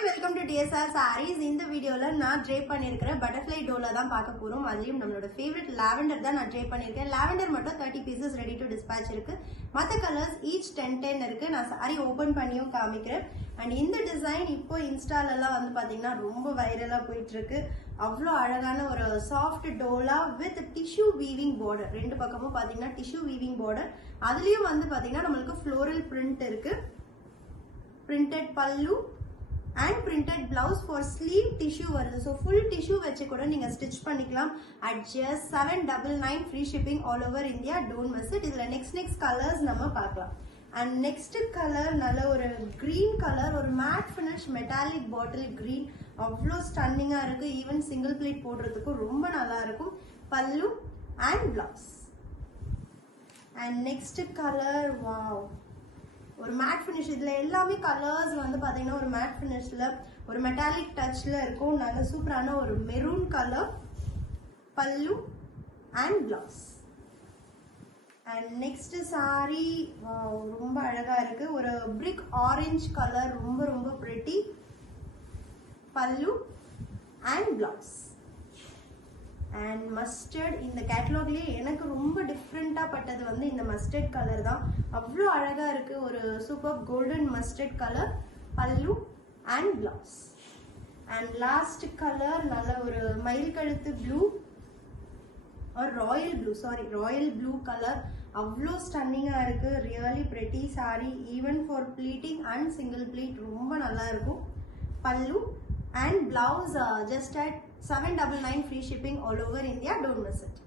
Hi, welcome to DSR Sarees. இந்த வீடியோல நான் drape பண்ணிருக்கிற butterfly dola தான் பார்க்க போறோம். அதுலயும் நம்மளோட favorite lavender தான் நான் drape பண்ணிருக்கேன். Lavender மட்டும் 30 pieces ready to dispatch இருக்கு. மத்த colors each 10 இருக்கு. நான் saree open பண்ணியும் காமிக்கிறேன். And இந்த டிசைன் இப்போ இன்ஸ்டால எல்லாம் வந்து பாத்தீங்கன்னா ரொம்ப வைரலா போயிட்டு இருக்கு. அவ்வளோ அழகான ஒரு soft Dola with tissue weaving border. ரெண்டு பக்கமும் பாத்தீங்கன்னா டிஷ்யூ வீவிங் பார்டர். அதுலயும் வந்து பாத்தீங்கன்னா நம்மளுக்கு floral print இருக்கு. Printed pallu and printed blouse for sleeve tissue வருது. So full tissue வச்சு கூட நீங்க ஸ்டிச் பண்ணிக்கலாம் at just 799 free shipping all over India. Don't miss it. இதுல next colors நம்ம பார்க்கலாம். And next color நல்ல ஒரு green color, ஒரு matte finish metallic bottle green. அவ்வளோ ஸ்டன்னிங்கா இருக்கு. ஈவன் சிங்கிள் பிளேட் போடுறதுக்கு ரொம்ப நல்லா இருக்கும். பல்லு and blouse. And next color, wow, ஒரு மேட் ஃபினிஷ். இதுல எல்லாமே கலர்ஸ் வந்து பாத்தீங்கன்னா ஒரு மேட் ஃபினிஷ்ல ஒரு மெட்டாலிக் டச்ல இருக்கும். நல்ல சூப்பரான ஒரு maroon colour pallu and blouse. And next sorry ரொம்ப அழகா இருக்கு. ஒரு பிரிக் ஆரஞ்சு கலர், ரொம்ப ரொம்ப பிரிட்டி. பல்லு அண்ட் பிளவுஸ். And mustard. இந்த கேட்டலாக்லயே எனக்கு ரொம்ப டிஃப்ரெண்டா பட்டது வந்து இந்த மஸ்டர்ட் கலர் தான். அவ்வளோ அழகா இருக்கு. ஒரு super golden mustard colour pallu and blouse. And last colour நல்ல ஒரு மயில் கழுத்து ப்ளூ ஒரு royal blue, royal blue colour. அவ்வளோ ஸ்டன்னிங்கா இருக்கு. Really pretty sari. Even for pleating and single pleat ரொம்ப நல்லா இருக்கும். பல்லு and blouse just at 799 free shipping all over India. Don't miss it.